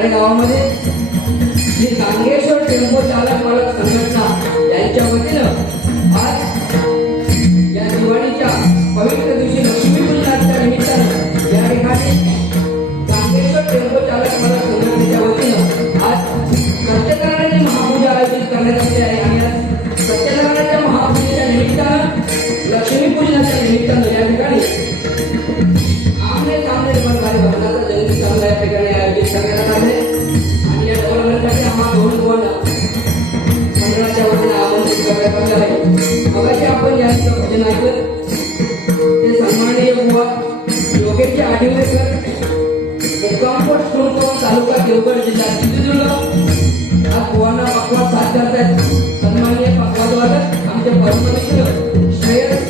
सातारा गावामध्ये श्री गांगेश्वर टेम्पो चालक मालक संघटना यांच्या वतीनं आज या दिवाळीच्या पवित्र दिवशी लक्ष्मीपूजनाच्या निमित्तानं या ठिकाणी गांगेश्वर टेम्पो चालक मालक संघटनेच्या वतीनं आज सत्यनारायण महापूजा आयोजित करण्यात आली आहे आणि आज सत्यनारायणाच्या महापूजेच्या निमित्तानं लक्ष्मीपूजनाच्या निमित्तानं या ठिकाणी आमने सामने भरणारे भरणारा जयंती चांगला या ठिकाणी आयोजित करण्यात आले आणि या टोर्नामेंटसाठी आम्हा दोन मंडळाच्या वतीने आमंत्रित करण्यात आले आहे. मगाशी आपण याचं भजन ऐकलं ते सन्माननीय बुवा योगेश आडिवरेकर मुक्कामपोट सोनकोवा तालुका देवगड जिल्हा सिंधुदुर्ग आज बुवांना पक्वाद साथ करतात. सन्माननीय पक्वादवादक आमचे परममित्र श्रेयस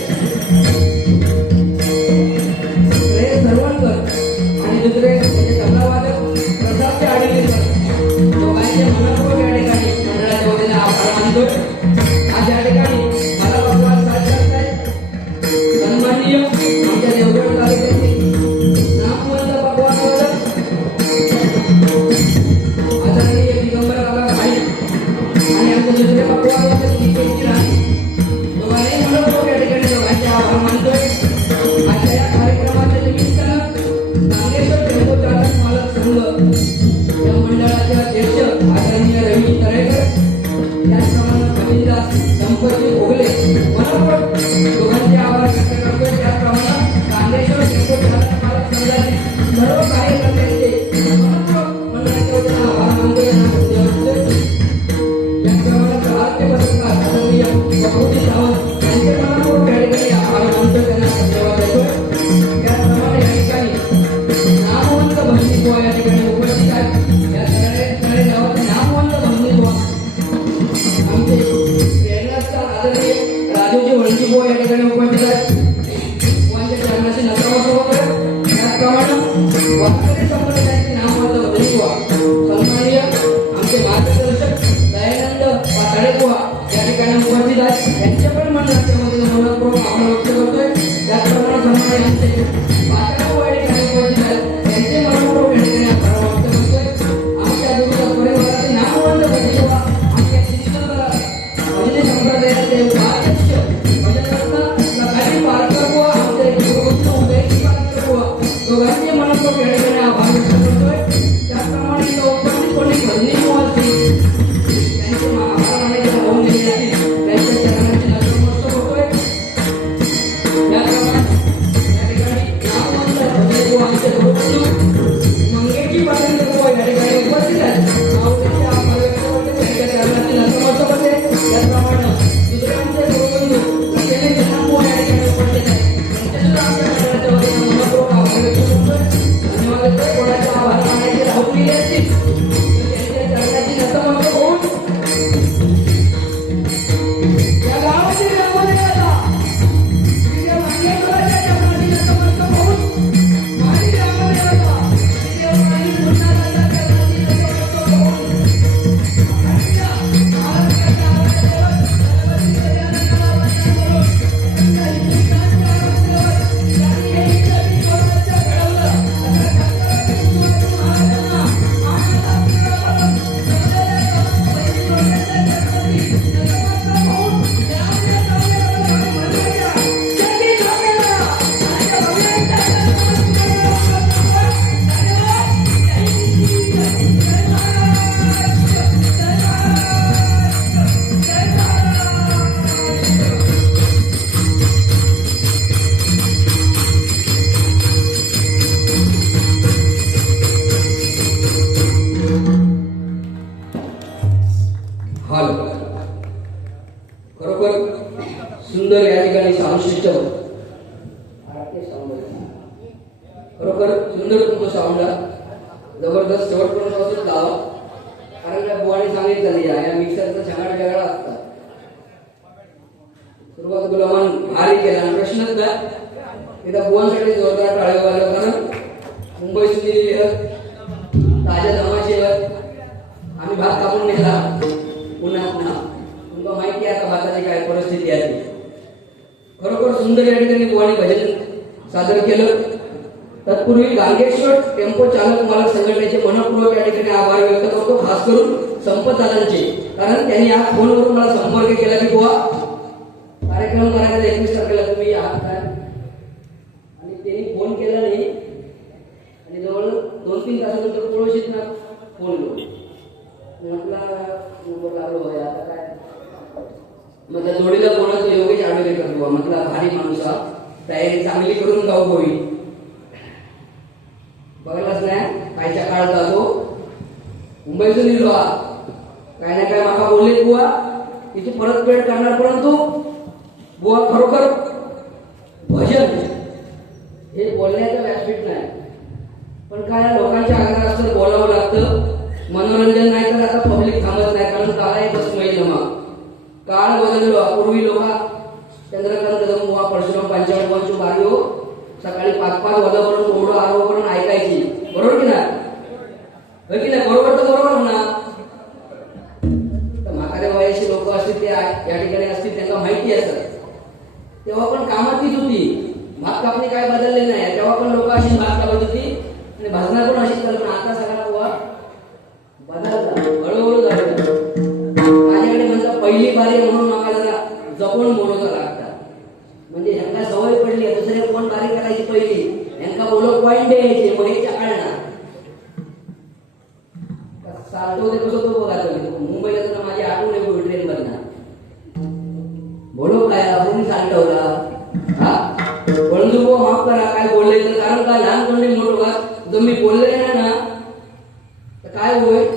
आणि दुसरे तबलावादक प्रतापचे आडिवरेकर दोघांचे मनपूर्वक या ठिकाणी मंडळाच्या वतीने आभार मानतो. आज या ठिकाणी मला पक्वाद साथ करतायत सन्माननीय आमच्या देवगड तालुक्याचे नामवंत पक्वादवादक आदरणीय दिगंबर काका भाई आणि आमचे दुसरे पक्वादवादक दीपक राणे दोघांनाही मनपूर्वक या ठिकाणी दोघांचे आभार मानतोय. आजच्या या कार्यक्रमाच्या निमित्तानं गांगेश्वर टेम्पो चालक मालक संघ या मंडळाचे अध्यक्ष आदरणीय रवी तळेकर त्याचप्रमाणे अभिनदास संपतजी भोगले मनपूर्वक दोघांचे आभार व्यक्त करतोय. त्याचप्रमाणे गांगेश्वर टेम्पो चालक मालक संघाचे सर्व कार्यकर्त्यांचे मनपूर्वक मंडळाच्या वतीने आभार मानतोय. याचप्रमाणे प्रहारचे पत्रकार आदरणीय प्रभूजी सावंत यांचे मनपूर्वक या ठिकाणी आभार मानतोय, त्यांना धन्यवाद देतोय. त्याचप्रमाणे या ठिकाणी नामवंत भजनी बुवा या ठिकाणी उपस्थित आहेत. या सगळे गावाचे नामवंत भजनी बुवा आमचे प्रेरणास्थान आदरणीय राजूजी वळकी बुवा या ठिकाणी उपस्थित आहेत. बुवांच्या चरणाशी नतमस्तक आहे. त्याचप्रमाणे वारकरी संप्रदायाचे नामवंत भजनी बुवा सन्माननीय आमचे मार्गदर्शक दयानंद पाताळे बुवा या ठिकाणी उपस्थित आहेत. यांचे पण मंडळाच्या वतीने मनपूर्वक आभार व्यक्त करतोय. त्याचप्रमाणे सन्माननीय आमचे पाताळे बुवा या ठिकाणी उपस्थित आहेत. त्यांचे मनपूर्वक या ठिकाणी आभार व्यक्त करतोय. आमच्या दुर्गा परिवाराचे नामवंत भजनी बुवा आमच्या सिंधुदुर्ग भजनी संप्रदायाचे उपाध्यक्ष भजनरत्न लखाजी पारकर बुवा आमचे गुरुभक्त उदयजी पारकर बुवा दोघांचे मनपूर्वक या ठिकाणी आभार व्यक्त करतोय. त्याचप्रमाणे इथं उपस्थित कोणी भजनी बुवा असतील त्यांचे आभार मानायचे होऊन गेले असतील त्यांच्या चरणांची नतमस्तक होतोय. त्याचप्रमाणे या ठिकाणी नामवंत भजनी बुवा आमचे गुरुबंधू मंगेशजी पाटील बुवा या ठिकाणी उपस्थित आहेत. त्यांचे आभार व्यक्त करते, त्यांच्या चरणांची नतमस्तक होते. त्याचप्रमाणे दुसरे आमचे गुरुबंधू लखेले जन्म बुवा या ठिकाणी उपस्थित आहेत. त्यांचे सुद्धा आमच्या मंडळाच्या वतीने मनपूर्वक आभार व्यक्त करतोय, धन्यवाद देतोय. कोणाचे आभार मानायचे राहून गेले असतील तर त्यांच्या चरणांची नतमस्तक होऊन या गावाची गावामध्ये आता श्री मंगेश्वराच्या चरणांची नतमस्तक होऊन मारी गावामध्ये आता श्री मारी गुरुनाथाच्या चरणांची नतमस्तक होऊन खरोखर सुंदर या ठिकाणी साऊंड सिस्टम खरोखर सुंदर तुमचं साऊंड जबरदस्त शेवटपर्यंत लावा. कारण त्या बुवाने सांगितलं या मिक्सरचा झगाड वेगळा असतात. सुरुवात गुलामान भारी केला आणि प्रश्नच द्या एकदा बुवांसाठी जोरदार टाळ्या वाजवा. कारण मुंबई सुनील ताज्या जमाशेवर आम्ही भात कापून नेला पुन्हा तुमका माहिती आहे आता भाताची काय परिस्थिती आहे. खरोखर सुंदर या ठिकाणी बुवाने भजन सादर केलं. तत्पूर्वी गांगेश्वर टेम्पो चालक मालक संघटनेचे मनपूर्वक या ठिकाणी आभार व्यक्त करतो, खास करून संपतदारांचे, कारण त्यांनी आज फोनवरून मला संपर्क केला की बुवा कार्यक्रम करायचा 21 तारखेला तुम्ही आहात काय, आणि त्यांनी फोन केला नाही आणि जवळ 2-3 तासानंतर पळोशीत ना फोन म्हटलं लागलो आहे आता काय. मग त्या जोडीला कोणाचं योगेश आडवेकर बुवा म्हटलं भारी माणूस हा, तयारी चांगली करून गाव होईल. बघायलाच नाही कायच्या काळात जातो मुंबईतून निघलो काय ना काय माका बोलले बुवा तिची परतफेड करणार, परंतु बुवा खरोखर भजन हे बोलण्याचं व्यासपीठ नाही, पण काय लोकांच्या आग्रह असतं बोलावं लागतं. मनोरंजन नाही तर आता पब्लिक थांबत नाही, कारण काळाही बस महिल नमा काळ बदललो. पूर्वी लोक चंद्रकांत कदम बुवा परशुराम पंचावन्न बारी हो सकाळी 5-5 वाजेपर्यंत ओढ आरोपर्यंत ऐकायची, बरोबर की नाही बरोबर तर बरोबर ना. तर म्हाताऱ्या वयाची लोक असतील ते या ठिकाणी असतील त्यांना माहिती असत, तेव्हा पण कामातीच होती, भात कापणी काय बदलले नाही, तेव्हा पण लोक अशी भात कापत होती आणि भजना पण अशीच करत. पण आता सगळा बुवा बदलला, हळूहळू झालं. माझ्याकडे म्हणतात पहिली बारी म्हणून मला जरा जपून बोलवं लागतं, म्हणजे ह्यांना सवय पडली दुसरे कोण बारी करायची पहिली, ह्यांना बोलव पॉइंट द्यायचे मग हे चाकळणार चालतो ते कसं तो बघा. मुंबईला तर माझी आठवण आहे ट्रेन मधला बोलव काय आपण सांगवला हा बळजू माफ करा काय बोलले तर, कारण काय लहानपणी मोठं का जर मी बोलले नाही ना तर काय होईल,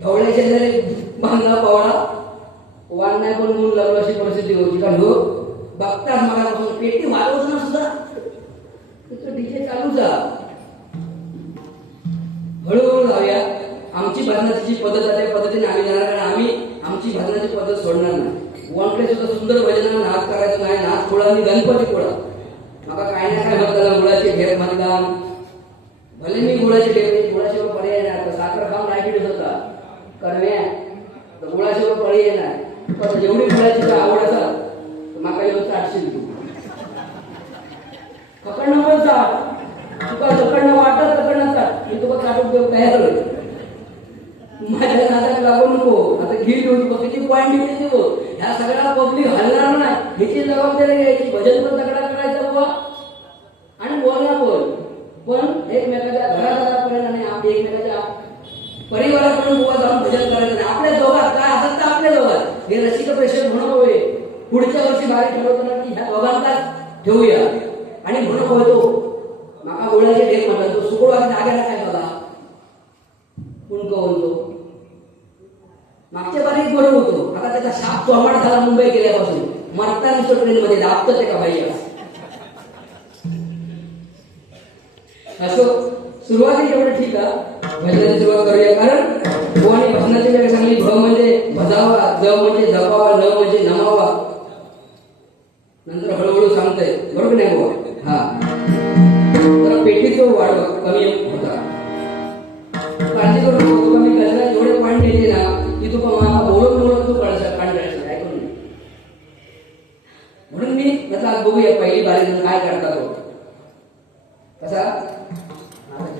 ढवळ्या शेजारी बांधला पावडा वाढ नाही पण म्हणून लागलो अशी परिस्थिती होती. कारण हो बघताच मला पेटी वाढवत ना सुद्धा डीजे चालू जा. हळूहळू जाऊया. आमची भजनाची पद्धत आहे त्या पद्धतीने आम्ही जाणार, कारण आम्ही आमची भजनाची पद्धत सोडणार नाही. वनकडे सुद्धा सुंदर भजनाला नाच करायचं नाही, नाच खोळा आणि गणपती खोळा मला काय ना काय बघताना गुळाचे ढेप म्हणतात, भले मी गुळाचे ढेप गुळाशिवाय पर्याय नाही, साखर खाऊन रायगीड होता करण्या तर गुळाशिवाय पर्याय नाही, पण जेवढी गुळाची आवड असत माका येऊन चाटशील तू पकडणं पण चाट तुका पकडणं वाटत पकडणं चाट मी तुका चाटून देऊ तयार होईल. माझ्या नादात लागू नको, आता घेऊन येऊ किती पॉईंट घेते देऊ, ह्या सगळ्या पब्लिक हलणार नाही ह्याची जबाबदारी घ्यायची. भजन पण तगडा करायचा बुवा आणि बोलणार पण एकमेकाच्या घरादारापर्यंत आणि आपल्या एकमेकाच्या परिवारापर्यंत बुवा जाऊन भजन करायचं नाही. आपल्या दोघात काय असत तर आपल्या दोघात हे रसिक प्रेषण म्हणून होय. पुढच्या वर्षी बारी ठरवताना की ह्या दोघांचाच ठेवूया आणि म्हणून होतो माका गोळ्याचे ढेप म्हणतात तो सुकळा जागेला काय बघा कुणक म्हणतो. मागच्या बारीक बरं होतो, आता त्याचा शाप चोमाट झाला मुंबई गेल्यापासून मरता नुसतं ट्रेन मध्ये दाबतं ते का बाई असं. सुरुवाती एवढं ठीक आहे, भजनाची सुरुवात करूया. कारण हो आणि भजनाची वेळ सांगली भ म्हणजे भजावा, ज म्हणजे जपावा, न म्हणजे नमावा, नंतर हळूहळू सांगतंय बरोबर नाही बुवा. हा तर पेटीचं वाढ कमी होता, काळजी करू नको. तुका मी गजरा जेवढे पॉईंट देते ना की तुका मला बोलत तू कळसा काढायचं ऐकून नाही. म्हणून मी त्याचा बघूया पहिली बारी काय करता तो कसा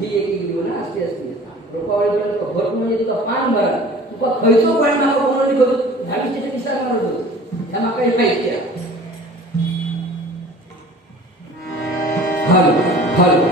ही एक घेऊ ना असते रोपावळी भरपूर म्हणजे तुका पान भरा तुका खयचो पॉईंट माका कोणी करू दहावीचे दिसा करत होतो ह्या माका माहिती आहे. हॅलो हॅलो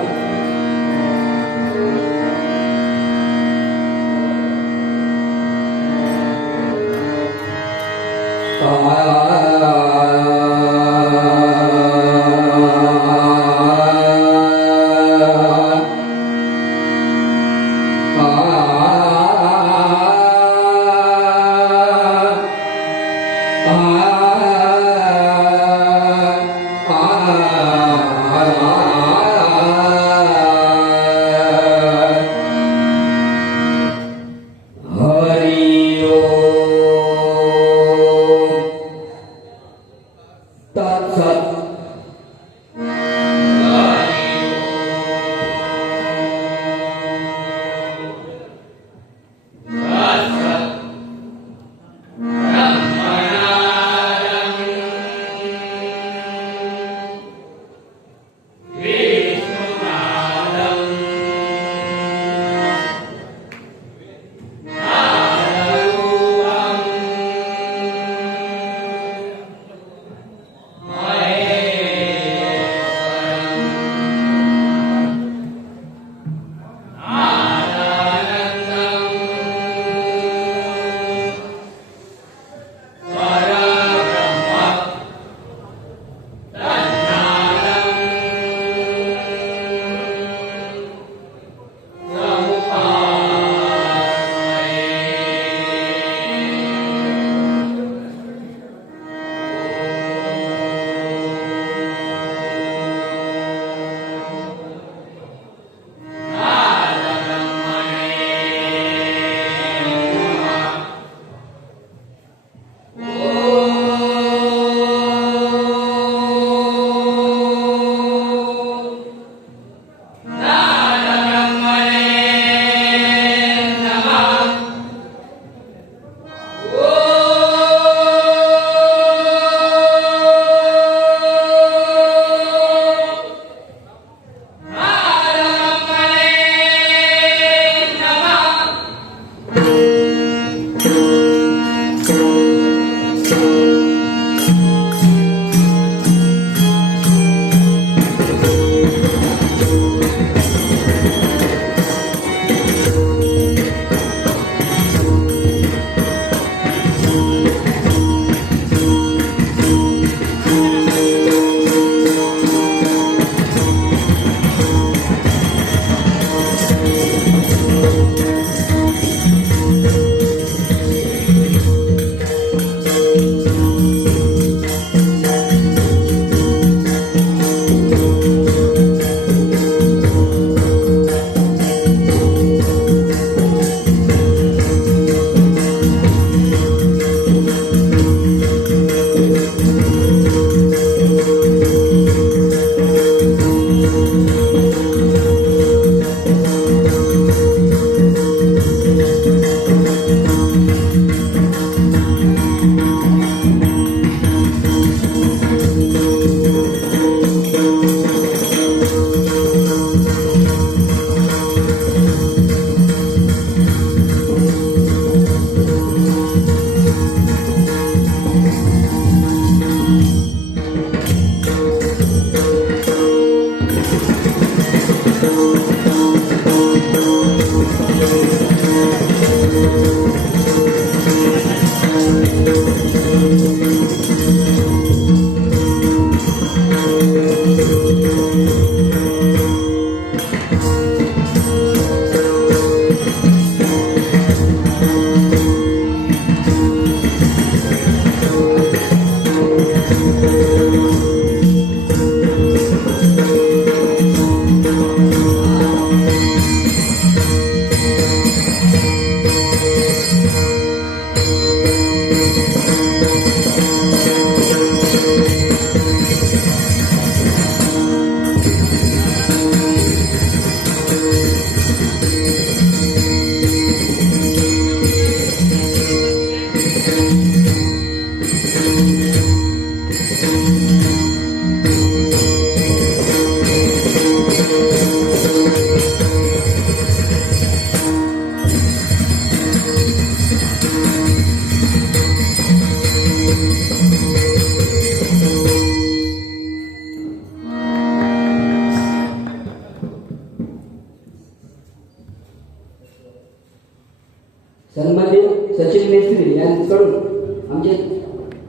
आमचे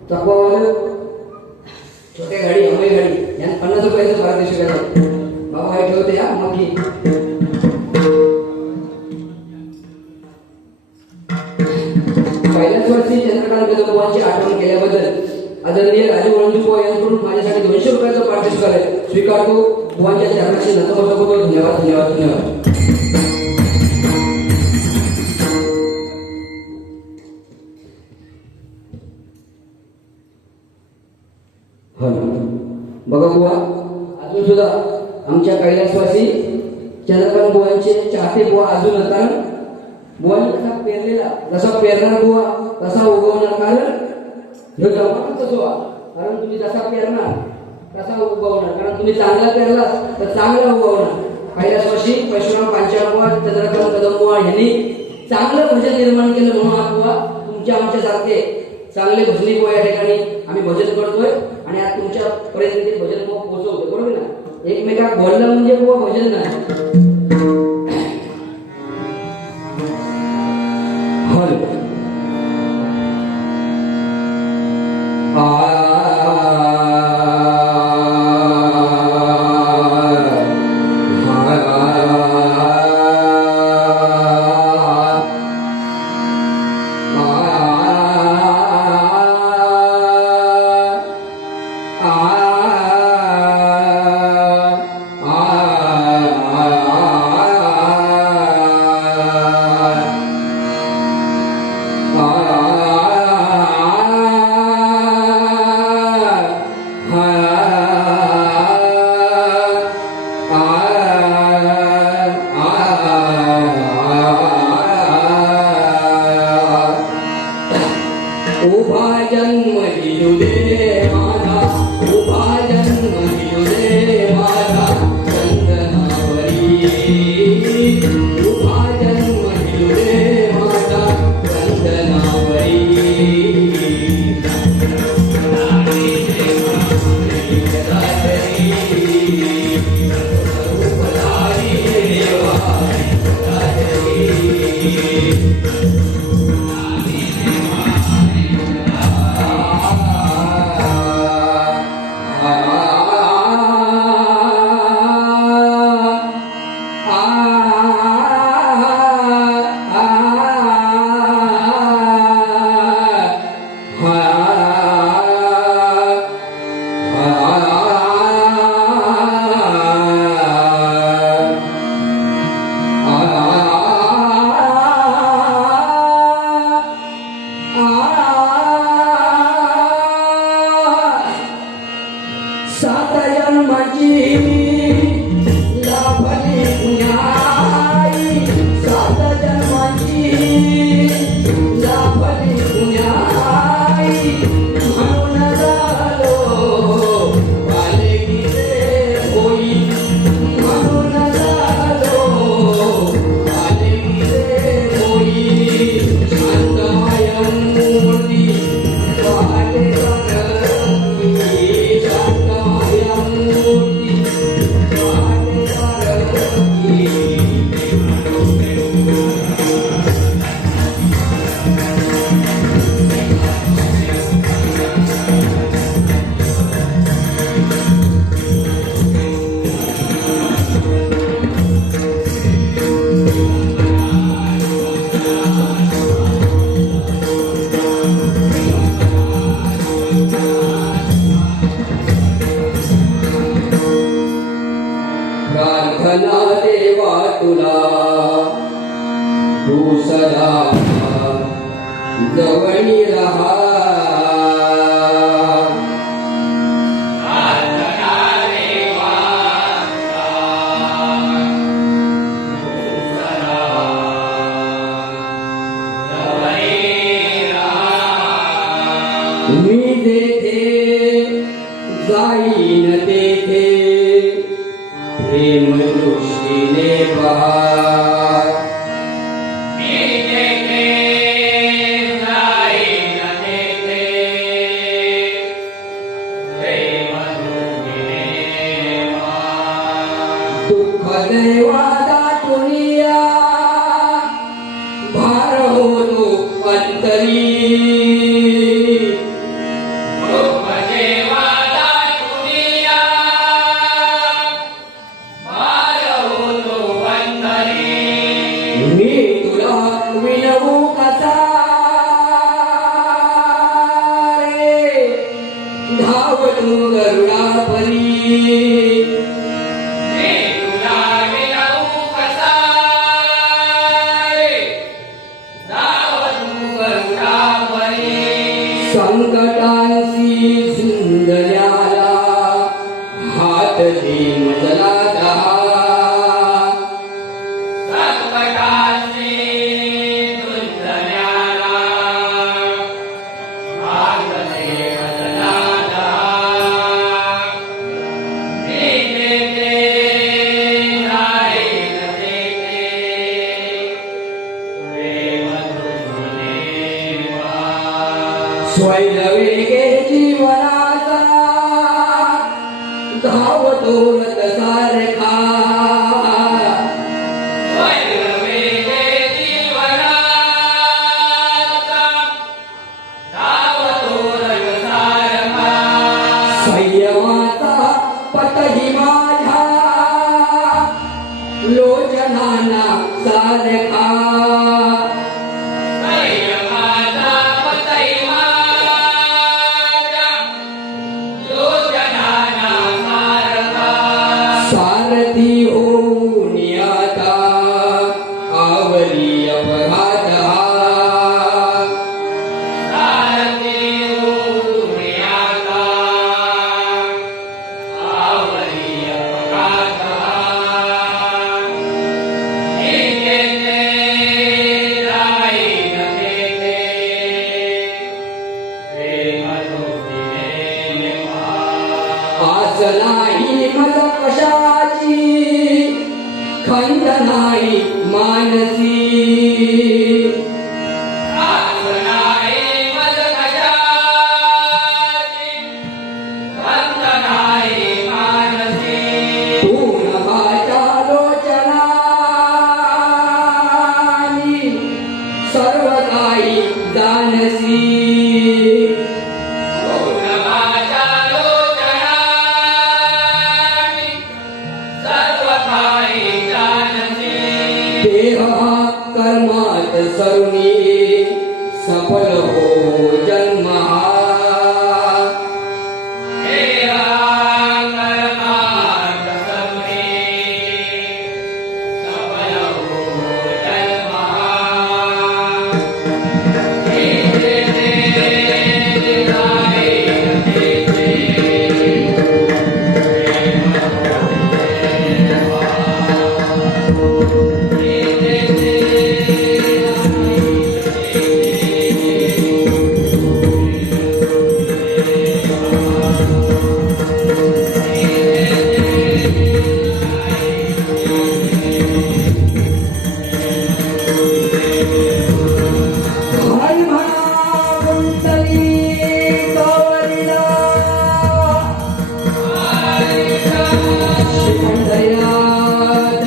चकवावाले छोट्या गाडी अंबाई गाडी यांना 50 रुपयाचं पारितोषिक आहे. बाबा हे ठेवते या मग घे. पहिल्याच वर्षी चंद्रकांत कदम बुवांची आठवण केल्याबद्दल आदरणीय राजू वळंजू बुवा यांकडून माझ्यासाठी 200 रुपयाचं पारितोषिक आहे. स्वीकारतो. बुवांच्या चरणाशी नतमस्तक होतो. धन्यवाद धन्यवाद धन्यवाद. बघा बुवा अजून सुद्धा आमच्या कैलासवासी चंद्रकांत बुवांचे चाहते बुवा अजून असताना बुवांनी कसा पेरलेला जसा पेरणार बुवा तसा उगवणार. कारण हे जमानच तसं व्हा. कारण तुम्ही जसा पेरणार तसा उगवणार. कारण तुम्ही चांगला पेरलात तर चांगला उगवणार. कैलासवासी परशुराम पांचाळ बुवा चंद्रकांत कदम बुवा यांनी चांगलं भजन निर्माण केलं म्हणून आज बुवा तुमच्या आमच्यासारखे चांगले भजनी बुवा या ठिकाणी आम्ही भजन करतोय आणि आज तुमच्या पर्यंत भजन बुवा पोहोचवतोय. बरोबर ना. एकमेकात बोलणं म्हणजे बुवा भजन नाही. जवळी रहा मी जेथे जाईन तेथे प्रेम दृष्टीने पहा देवादा दुनिया भार होतो अंतरी धावतो गरुडापरी संकटांशी झुंजण्याला हात दे मजला दहा स्वैरवेगे जीवनाचा धावतो रथ सारखा स्वैरवेगे जीवनाचा धावतो रथ सारखा संयमाचा पतही माझ्या लोचनाना सारखा संयमाचा पतई माझ्या लोचनाना सारखा सारथी होऊन आता आवरी अपघात सारथी होऊन आता आवरी अपघात येते राहीन तेथे प्रेम जोडीने पहा. आज नाही मला कशाची खंत नाही मानसी आज नाही मज कशाची खंत नाही मानसी पूर्णभाच्या लोचनानी सर्व काही जानसी पौर्णमाच्या लोचनानी सर्व काही जानसी देह कर्मात सरुणी सफल हो जन्म हा कर्मात समुनी सफल हो जन्म हा. येते राहीन तेथे प्रेम जोडीने पहा. येते हरी म्हणा कुंतली गौरीला श्रीमंतयात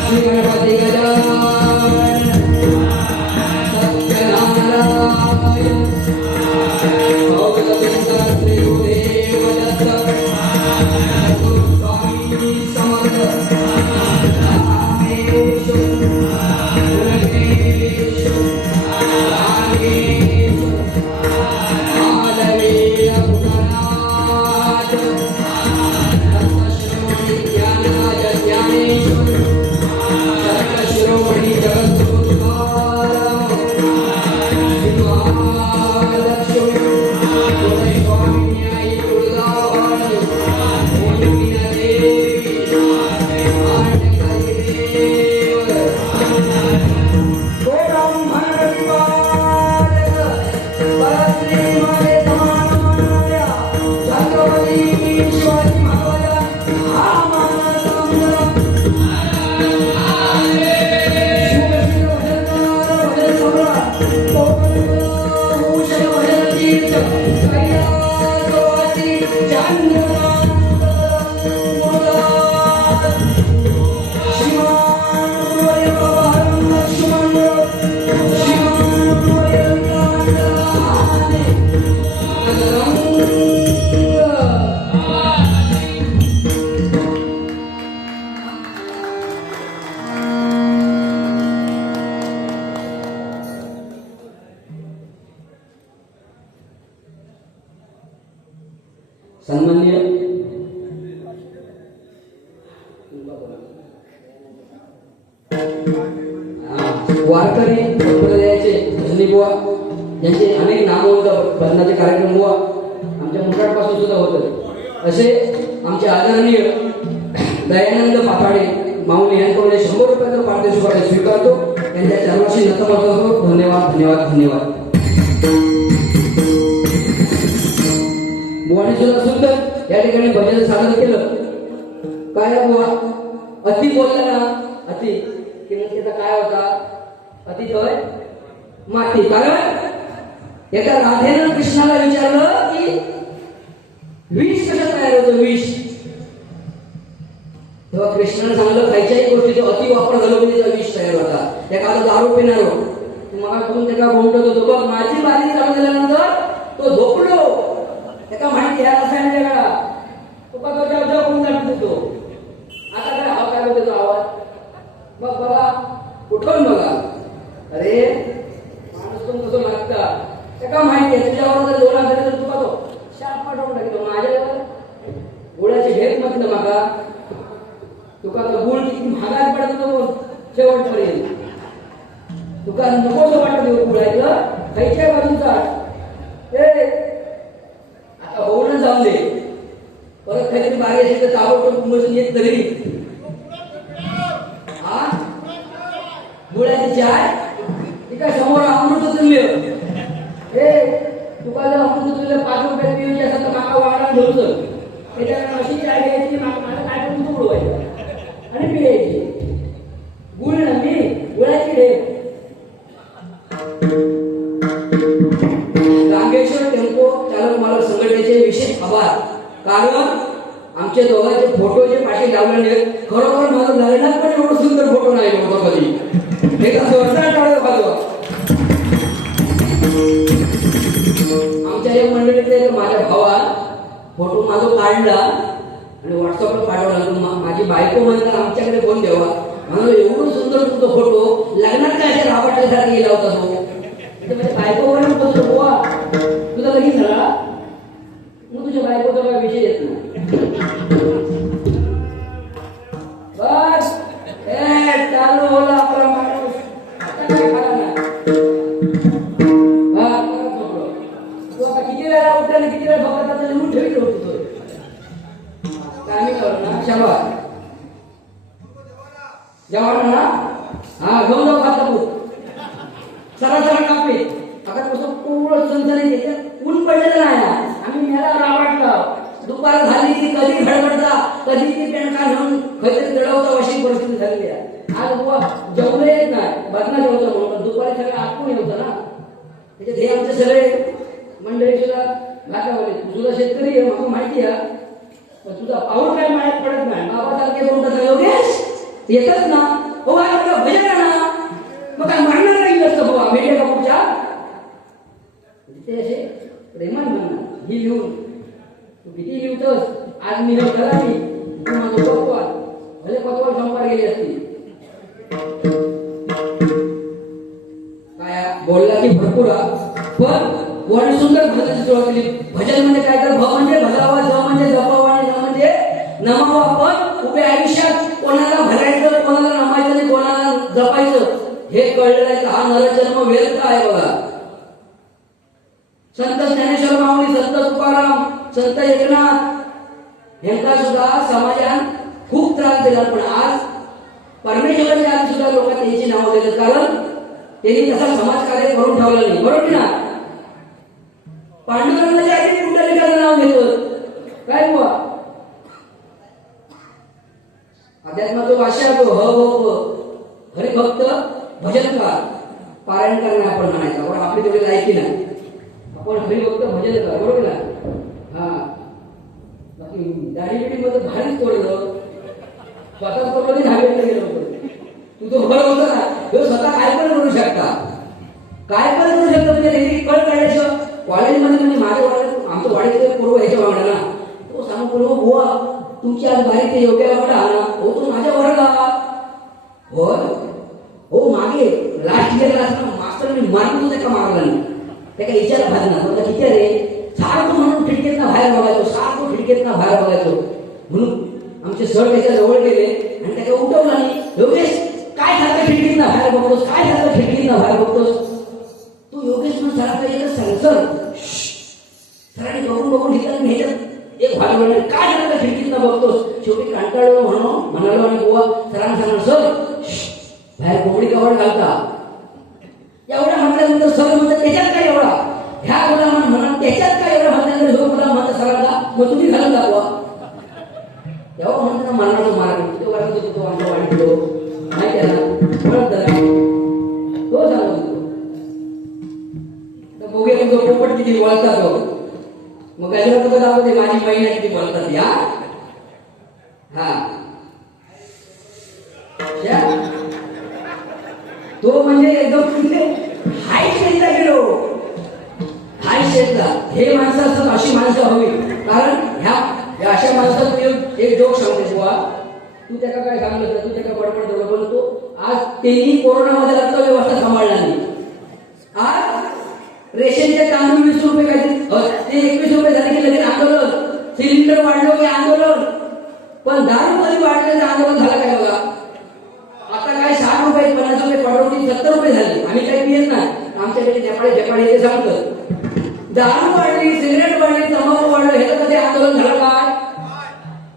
श्री गणपती गजानन सत्यनारायण भगवंत श्री गुरुदेव दत्त स्वामी समर्थ सन्माननीय वारकरी संप्रदायाचे धनी बुवा यांचे अनेक नामवंत भजनाचे कार्यक्रम बुवा आमच्या मुंडापासून सुद्धा होत. असे आमचे आदरणीय दयानंद पाथाडे माऊली यांच्याकडून 100 रुपयाचं पारितोषिक स्वीकारतो. त्यांच्या चरणाशी नतमस्तक होतो. धन्यवाद धन्यवाद धन्यवाद. बुवाने सुद्धा सुंदर या ठिकाणी भजन सादर केलं. काय बुवा अति बोलला ना अति की मग त्याचा काय होता अति होय माती. कारण एका राधेनं कृष्णाला विचारलं की विष कसं तयार होतं विष. तेव्हा कृष्णाने सांगितलं काहीच्याही गोष्टीचा अति वापर झाला म्हणजे त्याचा विष तयार होता. एखादा दारू पिणारो मला कोण त्याला बोलत होतो बघ माझी बारी चालू झाल्यानंतर तो झोपलो त्याला माहिती ह्या रसायनाच्या वेळा तो का तो जेव्हा कोण जात तो आता काय हा काय होतो आवाज मग बघा उठून बघा अरे माणूस पण कसं लागता त्याला माहिती आहे तुझ्यावर जर दोन हजार तर तुका तो शाप पाठवून टाकतो. माझ्यावर गुळाची भेट म्हटलं मागा तुका तो गुळ किती महागात पडतो शेवटपर्यंत तुका नकोसं वाटत गुळायचं खायच्या बाजूचा आता होऊनच जाऊन दे परत काहीतरी बारी असेल तर ताबडतोब कुंभसून येत तरी हा गुळाची चाय ती काय समोर अमृत तुल्य तुका जर अमृत तुल्य 5 रुपयात पिऊची असेल तर माका वाढा घेऊन त्याच्याकडे अशी चाय घ्यायची मला काय पण उडवायचं आणि पियायची गुळ ना मी गुळाची ढेप. रांगेश्वर टेम्पो चालक मालक संघटनेचे विशेष आभार. कारण आमचे दोघांचे फोटो जे पाठी लावलेले खरोखर माझं लग्नात पण एवढं सुंदर फोटो नाही होतो कधी. हे कसं आमच्या एक मंडळीतले माझ्या भावा फोटो माझा काढला आणि व्हॉट्सअपला पाठवला. माझी बायको म्हणतात आमच्याकडे फोन द्यावा म्हणून एवढं सुंदर तुझा फोटो लग्नात काय असे राबटल्यासारखा गेला होता तो. म्हणजे बायको वगैरे बोलतो बुवा तुझा लगीन झाला मग तुझ्या बायकोचा काय विषय येत नाही बस चालू होला आपला माणूस आता काय खाला नाही. तू आता किती वेळा उठला आणि किती वेळा बघा लिहून ठेवलं होतो काय मी ना शाबास जेवण ना हा घेऊन जाऊ खाता तू सरळ सरळ कापे आता कसं पूर्ण संसारी त्याच्यात ऊन पडलेलं नाही. आम्ही मेला रावटला दुपार झाली की कधी घडबडता कधी ती पेंडका घेऊन काहीतरी दडवता अशी परिस्थिती झालेली आहे. आज बुवा जेवलं येत नाही बदना जेवतं म्हणून दुपारी सगळं आटपून येतं ना त्याच्यात हे आमचे सगळे मंडळी सुद्धा घाटावले. तुझा शेतकरी आहे मला माहिती आहे पण तुझा पाऊल काय मायात पडत नाही. बाबासारखे बोलतात योगेश येतच ना हो भजन ना मग काय मारणार नाही असतं बाबा मेटे का पुढच्या ते असे प्रेमान म्हणणार ही लिहून तू किती लिहतोस आज मी हे करा मी तू माझं पकवाल भले पकवाल संपार गेली असती काय बोलला की भरपूर पण कोणी सुंदर भजनाची सुरुवात केली. भजन म्हणजे काय तर भ म्हणजे भजावा ज म्हणजे जपावा आणि न म्हणजे नमावा. आपण उभ्या आयुष्यात कोणाला भरायचं कोणाला नमायचं आणि कोणाला जपायचं हे कळलं नाही. हा नरजन्म व्यर्थ आहे बघा. संत ज्ञानेश्वर माऊली संत तुकाराम संत एकनाथ यांना सुद्धा समाजात खूप त्रास दिला पण आज परमेश्वराच्या आधी सुद्धा लोक त्यांची नावं देतात कारण त्यांनी तसा समाजकार्य करून ठेवलं नाही. बरोबर ना पांडुरंगाच्या आधी कुंडलिकाचं नाव घेतो काय बुवा अध्यात्माचा वाशा तो हरिभक्त भजनकार पारायण करणार आपण म्हणायचं पण आपली तेवढी लायकी नाही. आपण हरिभक्त भजनकार बरोबर ना हा बाकी दाढी बिडी मध्ये भारीच तोडलं स्वतःच करून धावेला गेलो होतो. तू तो बरं होता ना तो स्वतः काय पण करू शकता काय पण करू शकता म्हणजे नेहमी कळ काढायचं कॉलेजमध्ये म्हणजे माझ्या वाड्यात आमच्या वाड्याचे पूर्व ह्याच्या वागणा ना तो सांग पूर्व बुवा तुमची आज बारीक ते योग्य वाडा ना हो तो माझ्या वर्गा होय हो मागे लास्ट इयरला असताना मास्तरने मार्क तुझे का मारला नाही त्या काय विचार भाजणार किती रे सारखं म्हणून खिडकीतनं बाहेर बघायचो सारखं म्हणून आमचे सर त्याच्या जवळ गेले आणि त्याला उठवलं नाही. योगेश काय सारखं खिडकीत ना बाहेर बघतोस, काय सारखं खिडकीत ना बाहेर बघतोस. तू योगेश म्हणून सरांना एकच सांग, सर सरांनी बघून बघून घेतलं ह्याच्यात एक भाग म्हणले काय सारखं खिडकीत ना बघतोस. शेवटी कंटाळलो म्हणालो आणि बुवा सरांना सांगणार, सर बाहेर कोंबडी कवड घालता. एवढ्या म्हटल्यानंतर सर म्हणतात त्याच्यात काय एवढा, ह्या मुला म्हणा त्याच्यात काय एवढा म्हटल्यानंतर जो मुला म्हणता सरांना मग तुम्ही घालून दाखवा. तेव्हा म्हणतो ना मरणाचं मार्ग तो वाटत होतो, तो आमचा वाटतो नाही त्याला म्हणत तो सांगत होतो. तर बघूया तुमचा पोपट किती बोलतात हो. मग काय तुका दाखवते माझी महिना किती बोलतात या. हा तो म्हणजे एकदम हाय शेतला गेलो, हाय शेतला. हे माणसं असतात, अशी माणसं हवी. कारण ह्या अशा माणसात एक जोक सांगते बुवा. तू त्याला काय सांगलं तू त्याला बडबड तेवढं बोलतो. आज तेही कोरोनामध्ये अर्थव्यवस्था सांभाळला नाही. आज रेशनचे तांदूळ 20 रुपये काय ते 21 रुपये झाले की लगेच आंदोलन. सिलेंडर वाढलं की आंदोलन. पण दारू कधी वाढलं तर आंदोलन झालं काय बघा. आता काय 60 रुपये 50 रुपये पाठवून 70 रुपये झाले. आम्ही काही पियत नाही, आमच्याकडे जपाळे ते सांगतं. दारू वाढली, सिगरेट वाढली, तंबाखू वाढलं, हे तर कधी आंदोलन झालं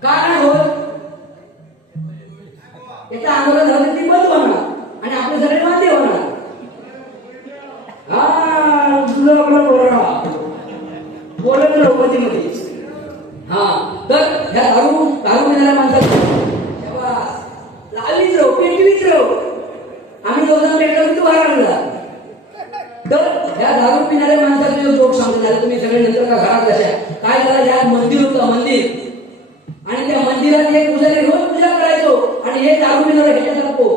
काय नाही होत. याचं आंदोलन झालं ती बंद होणार आणि आपले सगळे वाद्य होणार. हा तुझं आपलं बोलत मध्ये हा. तर ह्या दारू पिणाऱ्या माणसाला लावीच राहू, पेटवीच राहू. आम्ही दोघांना पेटवून तू बाहेर. तर ह्या दारू पिणाऱ्या माणसाचे जोक सांगणार तुम्ही सगळे नंतर का घरात अशा काय झालं. या मंदिर होतं मंदिर आणि त्या मंदिरात एक पुजारी रोज पूजा करायचो आणि हे दारू पिणारा ह्याच्यासारखो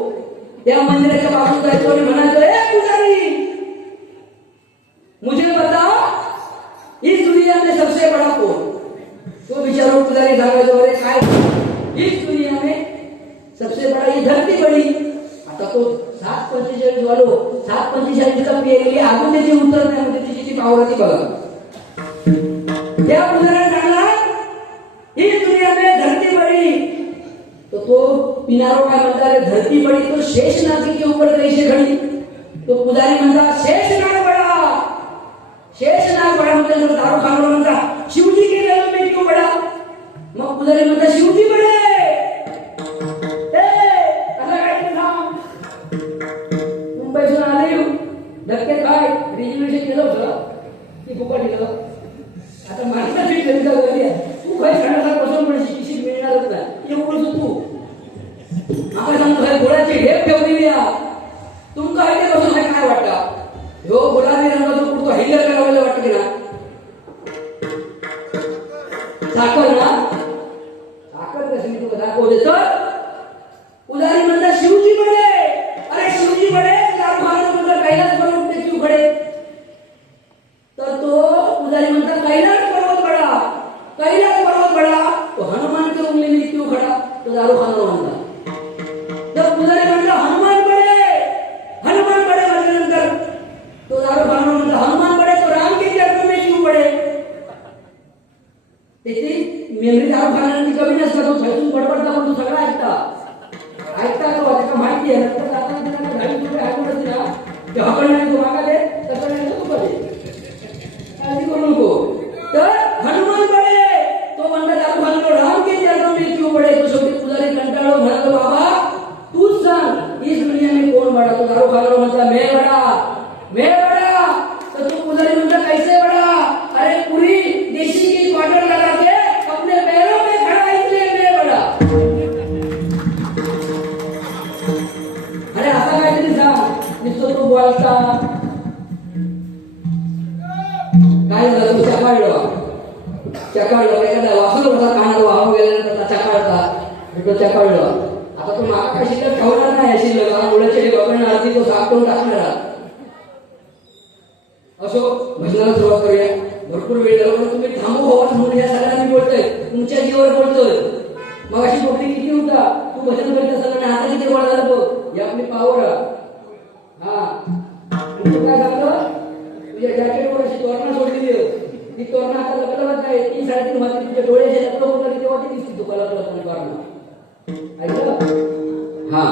त्या मंदिराच्या बाजूला जायचो आणि म्हणायचो, ए पुजारी मुझे बताओ इस दुनिया में सबसे बड़ा कौन. तो बिचारो पुजारी सांगायचो, अरे काय इस दुनिया में सबसे बड़ा ये धरती बड़ी. आता तो 7:45 वालो 7:45 का पियली अजून त्याची उत्तर नाही म्हणजे तिची ती पावराची बघा. त्या पुजाऱ्याने सांगला इस दुनिया में धरती बड़ी. तो पिनारो काय म्हणतात, धरती बड़ी तो शेषनाग के ऊपर कैसे खड़ी. तो पुजारी म्हणतात शेषनाग बड़ा. शेषनाग बड़ा म्हणजे दारू खाणं म्हणता शिवजी के गले में क्यों बड़ा. मग पुजारी म्हणतात शिवजी बड़े. मुंबईतून आले धक्के काय रिजर्वेशन केलं होतं की फुकट दिलं. आता माणसाची जनता झाली आहे. तू काही खाण्याचा बसून पण शिक्षित मिळणारच नाही. एवढंच तू आम्हाला सांगतो गोळ्याची ढेप ठेवलेली आहे. तुमका हे बसून काय वाटतं. ह्यो गुलाबी रंगाचा कुठतो हिल्लर करायला वाटतं की ना. साखर ना साखर कशी मी तुला दाखवते. तर पुजारी म्हणतात शिवजी बडे. अरे शिवजी बडे दारू खाणं तुझं कैलास पर्वत पे क्यों खडे. तर तो पुजारी म्हणतात कैलास पर्वत बडा. कैलास पर्वत बडा तो हनुमान के उंगली में क्यों खडा. तो दारू खाणं म्हणतात. तर पुजारी म्हणतात हनुमान बडे. हनुमान बडे म्हटल्यानंतर तो दारू खाणं म्हणतात हनुमान बडे तो राम के चरणों में क्यों पडे. त्याची मेमरी दारू खाण्याची कमी नसतात. तो थैसून बडबडता पण तो सगळा ऐकता तो त्याला माहिती आहे. नंतर जाताना त्याला 20 रुपये ऐकूनच ना ते हकल नाही तो मागा दे तसं नाही तू दे काळजी करू नको. तर हनुमान बडे तो म्हणता दारू खाणं राम के चरणों में क्यों पडे. तो शेवटी पुजारी कंटाळो म्हणालो बाबा तूच सांग इस दुनिया में कौन बडा. तो दारू खाणं म्हणता मैं बडा. तर तो पुजारी म्हणता कैसे बडा. अरे पूरी देशी की क्वार्टर लगा के अपने पैरों में खड़ा इसलिए मैं बडा. अरे आता काहीतरी सांग नुसतं तो बोलता काय झालं. तू चकाळलं एखादा वाचलं होता कानाला वाहून गेल्यानंतर चकाळता चकाळलं. आता तो मागा काय शिल्लक ठेवणार नाही. शिल्लक मुलाचे वगैरे आधी तो साठवून टाकणार. असो भजनाला सुरुवात करूया. भरपूर वेळ झाला पण तुम्ही थांबू हवा म्हणून या सगळ्यांना मी बोलतोय. तुमच्या जीवावर बोलतोय. मग अशी बोलणी किती होता तू भजन करीत असताना आता किती गोळा झाला बघ. ही आपली पावर. हा तू काय सांगतो तुझ्या जॅकेटवर अशी तोरणा सोडलेली ती तोरणं आता लपलपत नाही 3-3.5 वाजता तुझे डोळे जे लपलप होतात तेव्हा ती दिसते तुला लपलप तोरणं ऐकलं हा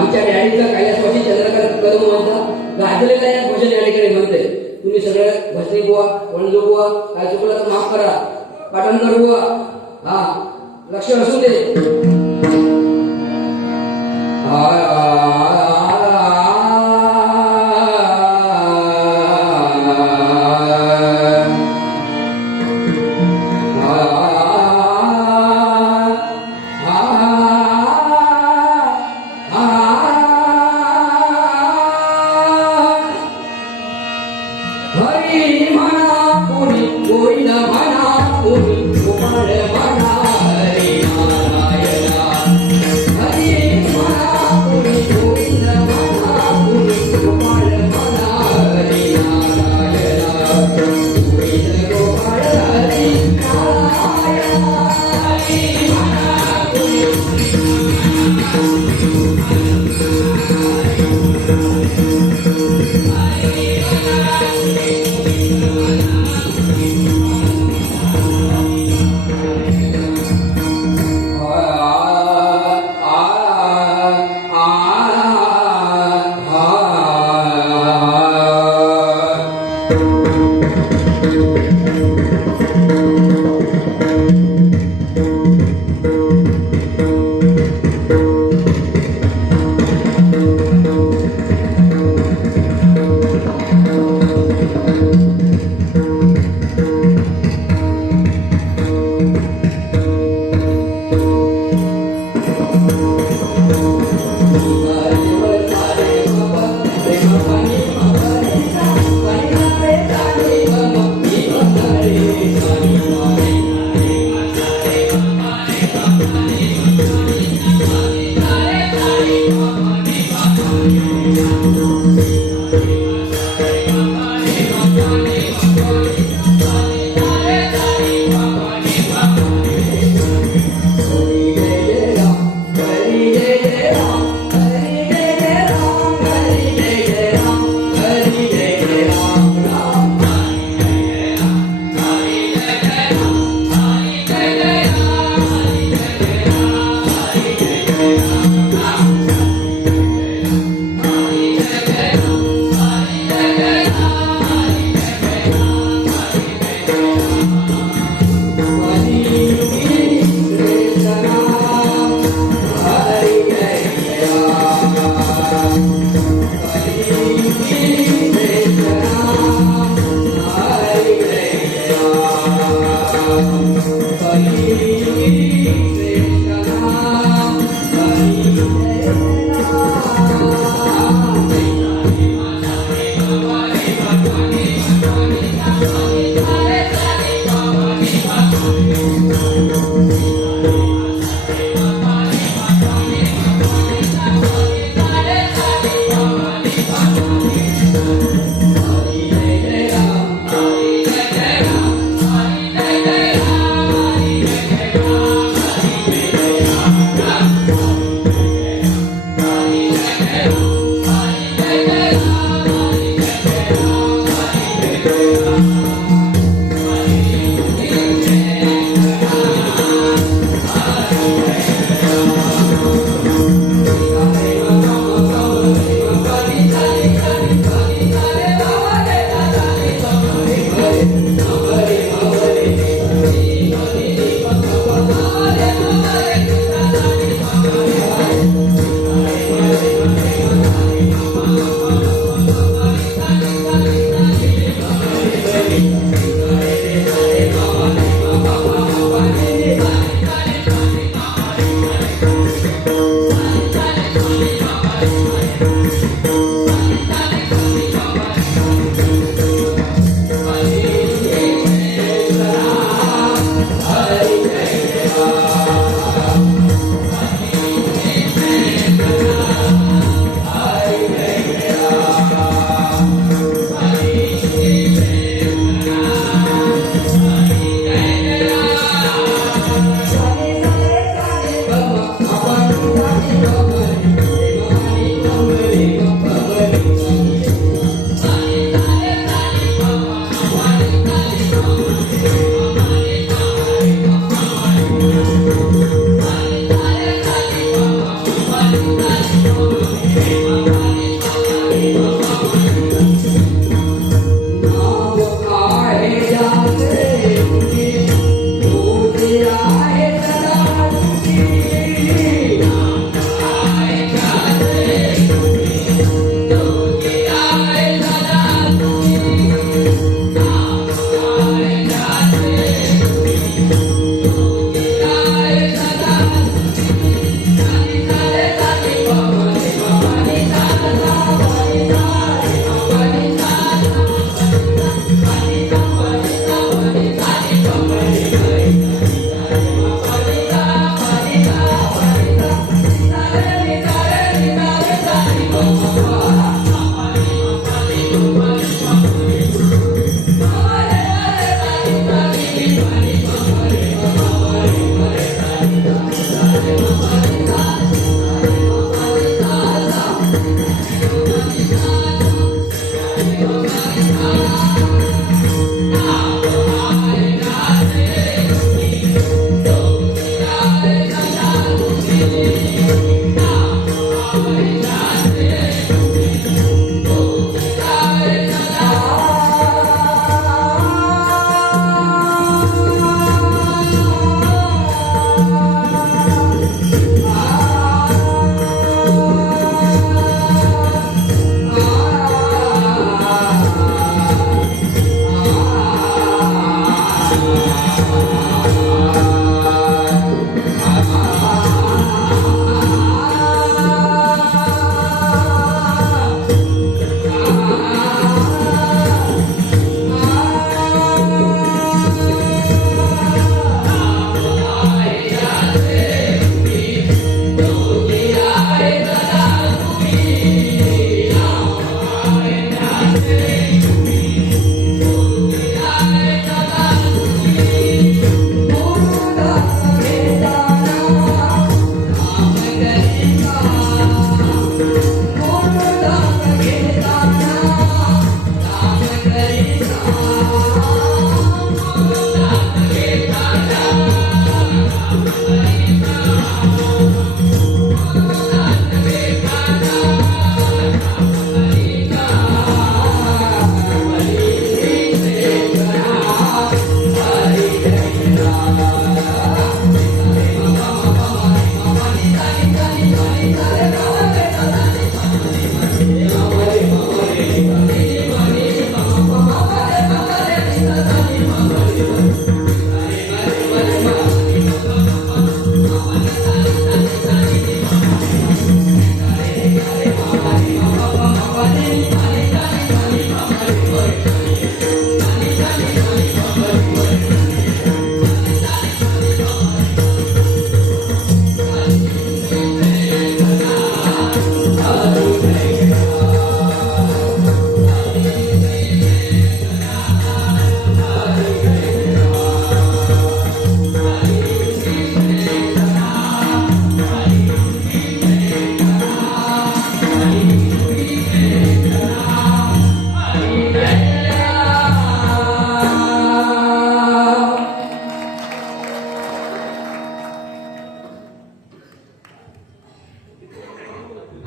आमच्या डॅडीचा कैलासवासी चंद्रकांत कदम म्हणता गाजलेला या भजन या ठिकाणी म्हणते तुम्ही सगळे भजनी बुवा वणजो बुवा काय चुकलं तर माफ करा पाटणकर बुवा हा लक्ष असू दे हरी म्हणा कोणी कोई न म्हणा कोणी गोपाळ म्हणा हरी नारायणा हरी म्हणा कोणी कोई न म्हणा कोणी गोपाळ म्हणा हरी नारायणा कोई न गोपाळ हरी नारायणा हरी म्हणा कोणी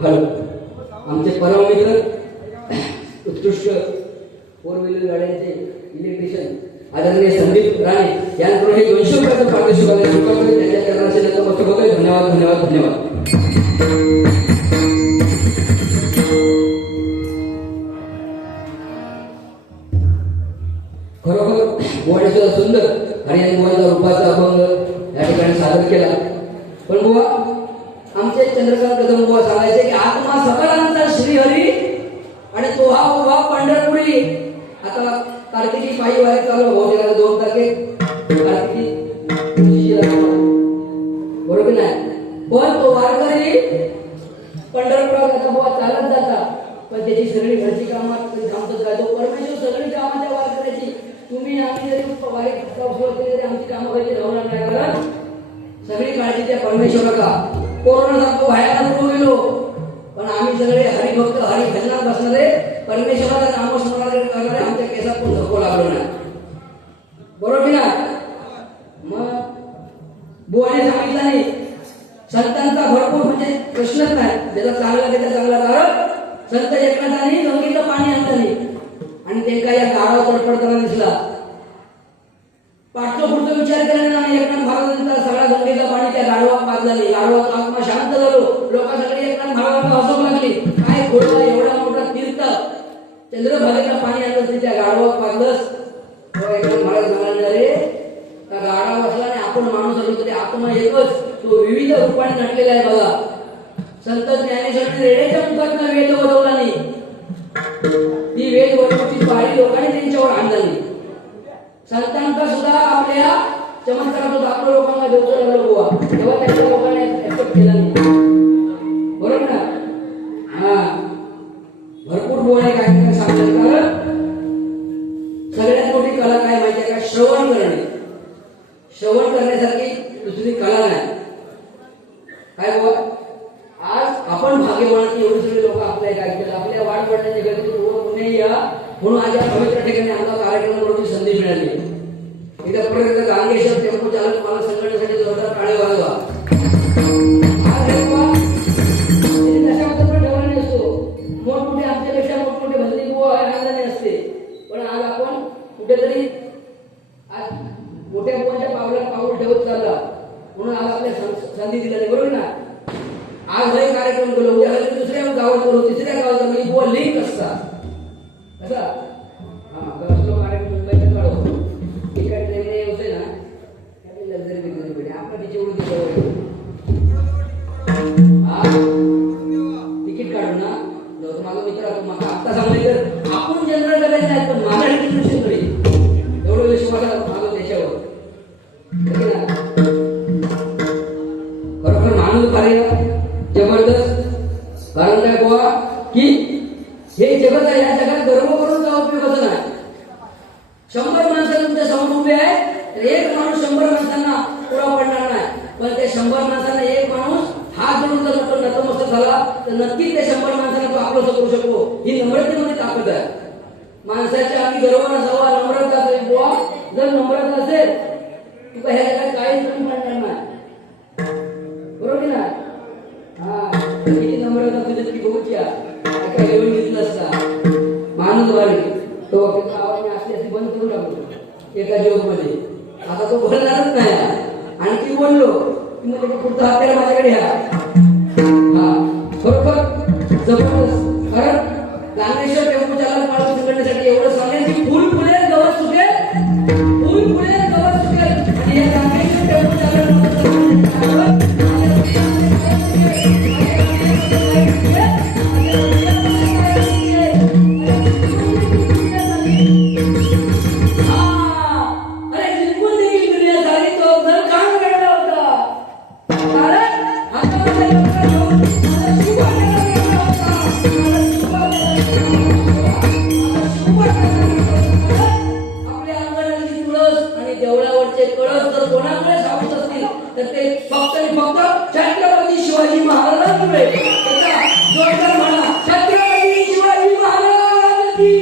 हॅलो आमचे परम मित्र उत्कृष्ट फोर व्हीलर गाड्यांचे इलेक्ट्रिशियन आदरणीय संदीप राणे यांकडून हे 200 रुपयाचं पारितोषिक आले. कृपा करून त्यांच्या चरणाचे नतमस्तक होतोय. धन्यवाद धन्यवाद धन्यवाद. खरोखर बुवाने सुंदर आणि बुवाचा रूपाचा अभंग या ठिकाणी सादर केला. पण बुवा आमचे चंद्रकांत कदम बुवा सांगायचे की आत्मा सकलांचा श्रीहरी आणि तो हा उभा पंढरपुरी. आता कार्तिकी पायी वारी चालू होते 2 तारखे कार्तिकी बरोबर नाही. पण तो वारकरी पंढरपुरात आता बुवा चालत जाता पण त्याची सगळी घरची कामात थांबतच राहतो. परमेश्वर सगळी कामाच्या वारकऱ्याची तुम्ही आम्ही जरी वारी तरी आमची कामं घरची धावणार नाही. कारण सगळी काळजी त्या परमेश्वराला. कोरोना सारखं बाहेर सुरू गेलो पण आम्ही सगळे हरिभक्त हरिभजनात बसणारे परमेश्वराला नामस्मरण करणारे आमच्या केसात पण धक्को लागलो नाही. बरोबर ना. मग बुवाने सांगितलं नाही संतांचा भरपूर म्हणजे प्रश्नच नाही. ज्याचा चांगला त्याचा चांगला. कारण संत एकनाथांनी गंगेचं पाणी आणतानी आणि ते काय या गावात तडफडताना दिसला. पाठचं पुढचा विचार केला आणि एकनाथ महाराजांचा सगळा गंगेचं पाणी त्या गाढवात पाजला नाही. गाढवात आत्मा शांत झालो. लोक सगळे एकनाथ महाराजांना हसू लागली. काय खोडला एवढा मोठा तीर्थ चंद्रभागेला पाणी आणलं तरी त्या गाढवात पाजलंस. एकनाथ महाराज म्हणाले रे त्या गाढा बसला आणि आपण माणूस आलो तरी आत्मा एकच. तो विविध रूपाने नटलेला आहे बघा. संत ज्ञानेश्वरांनी रेड्याच्या मुखात वेद वळवला नाही. ती वेद वळवची पाळी लोकांनी त्यांच्यावर आणली. संतांचा सुद्धा आपल्या चमत्कारातून आपण लोकांना देवतो लागलो बुवा तेव्हा त्यांच्या लोकांनी एक्सेप्ट केला नाही. बरोबर ना. हा भरपूर बुवाने काय काय सांगतात. कारण सगळ्यात मोठी कला काय माहिती का? श्रवण करणे. श्रवण करण्यासारखी दुसरी कला नाही. काय बुवा आज आपण भाग्यवान की एवढे सगळे लोक आपल्या ऐकतात. आपल्या वाट पडण्याची गरज पुणे या म्हणून आज या पवित्र ठिकाणी आमचा कार्यक्रम करण्याची संधी मिळाली. एकदा परत गांगेश्वर टेम्पो चालक मला संघटनेसाठी जोरदार टाळे वाजवा. आज कशाबद्दल पण ठेवला नसतो. मोठमोठे आमच्यापेक्षा मोठमोठे भजनी बुवा आनंदाने असते. पण आज आपण कुठेतरी आज मोठ्या बुवांच्या पावलात पाऊल ठेवत चालला म्हणून आज आपल्या संधी दिली. बरोबर ना. आज हे कार्यक्रम केलो उद्या दुसऱ्या गावात करू तिसऱ्या गावात करू बुवा लिंक असता कसा. हा कसलो कार्यक्रम मुंबईत काढू एका ट्रेनने येऊसे ना त्याची लक्झरी बिझनेस भेटे आपण तिची उडी जवळ हा तिकीट काढू ना. माझा मित्र मला आता सांगले तर आपण जनरल करायचं आहे पण माझा तिकीट नसेल तरी एवढं विश्वास माझा त्याच्यावर. बरोबर माणूस कार्य जबरदस्त. कारण काय बुवा की हे जगत आहे. या जगात गर्व करून का उपयोगाचं नाही. 100 माणसं तुमच्या समोर उभे आहे तर एक माणूस 100 माणसांना पुरा पडणार नाही. पण ते 100 माणसांना एक माणूस हात जोडून जर तो नतमस्तक झाला तर नक्कीच ते 100 माणसांना तो आपलं करू शकतो. ही नम्रतेमध्ये ताकद आहे. माणसाच्या आधी गर्व नसावा नम्रता असेल. बुवा जर नम्रता असेल तुला ह्या जगात काहीच कमी पडणार नाही. बरोबर ना. हा किती नम्रता तुझ्या ती बहुच्या काय घेऊन घेतलं असता माणूस वारी तो आवाज असली अशी बंद करू लागलो एका जोग मध्ये. आता तो बोलणारच नाही. आणखी बोललो की मग त्याच्या पुढचा आपल्याला माझ्याकडे या. हा बरोबर जबरदस्त. कारण ज्ञानेश्वर टेम्पो चालक माणूस संघटनेसाठी एवढं सांगेल की फुल फुले गवत सुटेल. फुल फुले गवत सुटेल. आणि या ज्ञानेश्वर टेम्पो चालक देवळावरचे कळस जर कोणाकडे सावत असतील तर ते फक्त आणि फक्त छत्रपती शिवाजी महाराजांमुळे. जोरदार म्हणा छत्रपती शिवाजी महाराज की.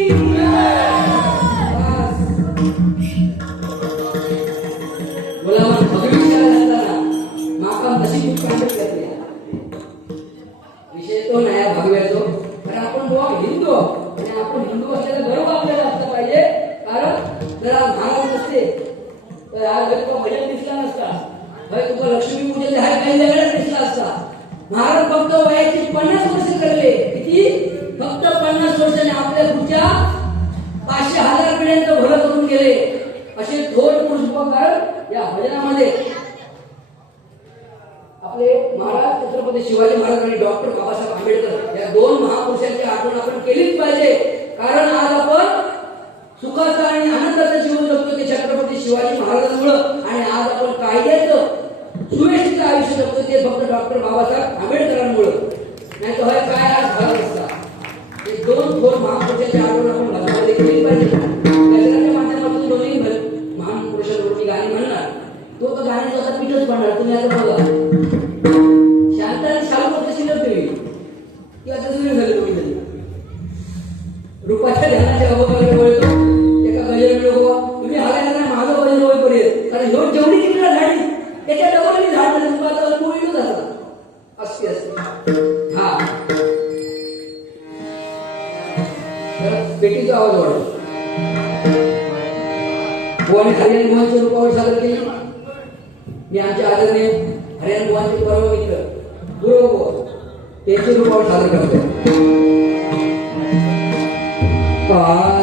बोला मग भगवीच्या घालताना माका नशी खूप कांड करते. विषय तो महाराज फक्त वयाची 50 वर्ष करले. किती? फक्त 50 वर्षाने आपल्या पुढच्या 500,000 पिढ्यांचं भलं करून गेले. असे थोर पुरुष कारण या भजनामध्ये आपले महाराज छत्रपती शिवाजी महाराज आणि डॉक्टर बाबासाहेब आंबेडकर या दोन महापुरुषांची आठवण आपण केलीच पाहिजे. कारण आज आपण सुखाचं आणि आनंदाचं जीवन जगतो ते छत्रपती शिवाजी महाराजांमुळे. आणि आज आपण कायद्याचं सुव्यवस्थित आयुष्य जगतो ते फक्त डॉक्टर बाबासाहेब आंबेडकरांमुळे. नाही तर काय आज झालं असता. हे दोन थोर महापुरुषांची आठवण आपण भाषणामध्ये केली पाहिजे. गजराच्या माध्यमातून दोन्ही महापुरुषांवरती गाणी म्हणणार. तो तर गाण्याचं आता पीठच पाडणार. तुम्ही आता बघा शांत आणि शालू कशी नव्हती किंवा तसं झालं तुम्ही तरी रूपाच्या ध्यानाच्या अभोगाला वळतो एका गजर लोक तुम्ही हालायला नाही माझं गजर होईपर्यंत. कारण ह्यो जेवढी तिकडे झाडी त्याच्या डबल झाड आता पूर्ण झाला असते असते. हा पेटीचा आवाज वाढतो. आणि हरियाण बुवांच्या रूपावर सादर केली. मी आमच्या आदरणीय हरियाण बुवांचे परम मित्र गुरु बुवा त्यांच्या रूपावर सादर करतो. Ah